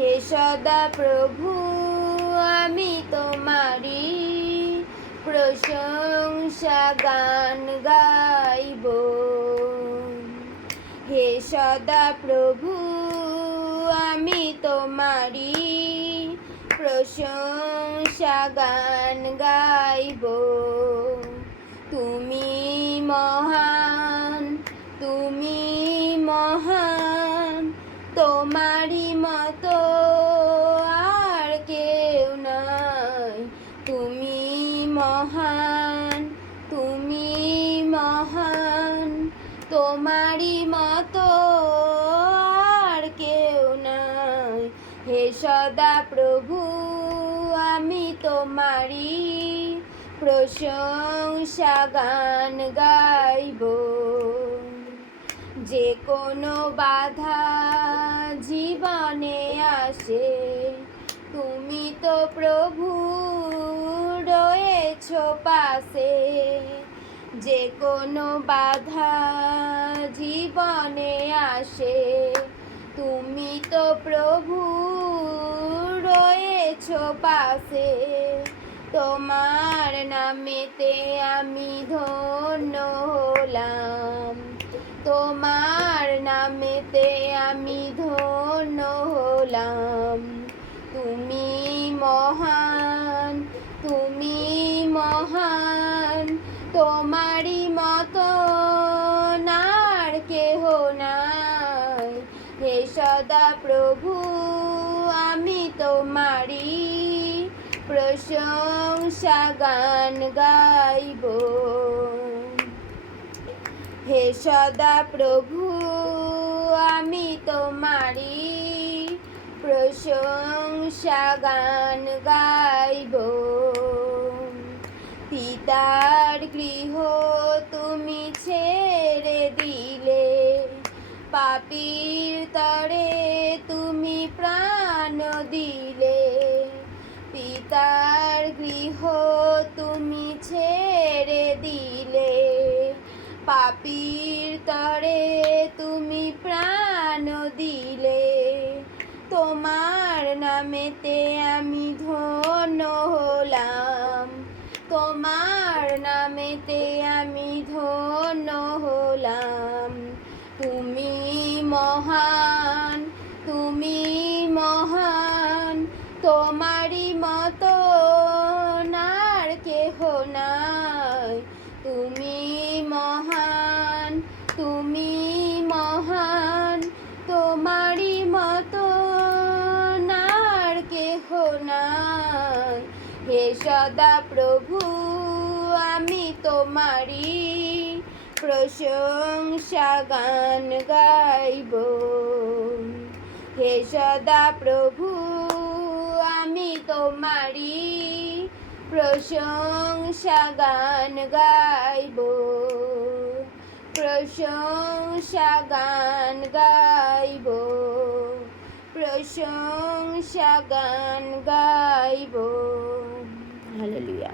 হে সদা প্রভু আমি তোমারি প্রশংসা গান গাইব। হে সদা প্রভু আমি তোমারি প্রশংসা গান গাইব। তুমি মহান, তুমি মহান, তোমারি মতো আর কেউ নাই। তুমি মহান, তুমি মহান, তোমারি মতো আর কেউ নাই। হে সদা প্রভু আমি তোমারি প্রশংসা গান গাইব। যে কোনো বাধা জীবনে আসে, তুমি তো প্রভু রয়েছো পাশে। যে কোনো বাধা জীবনে আসে, তুমি তো প্রভু রয়েছো পাশে। তোমার নামেতে আমি ধন্য হলাম, তোমার নামেতে আমি ধন্য হলাম। তুমি মহান, তুমি মহান, তোমারি মতো আর কেহ নাই। হে সদা প্রভু আমি তোমারি প্রশংসা গান গাইব। হে সদা প্রভু আমি তোমারি প্রশংসা গান গাইব। পিতার গৃহ তুমি ছেড়ে দিলে, পাপীর তরে তুমি প্রাণ দিলে। পিতার গৃহ তুমি ছেড়ে দিলে, পাপীর তরে তুমি প্রাণ দিলে। তোমার নামেতে আমি ধন্য হলাম, তোমার নামেতে আমি ধন্য হলাম। তুমি মহান, তুমি মহান, তোমারি মতো আর কেহ নাই। তুমি মহান, তুমি মহান, তোমারি মতো আর কেহ নাই। হে সদা প্রভু আমি তোমারি প্রশংসা গান গাইব। হে সদা প্রভু আমি তোমারি প্রশংসা গান গাইব। প্রশংসা গান গাইব, প্রশংসা গান গাইব। হালেলুয়া।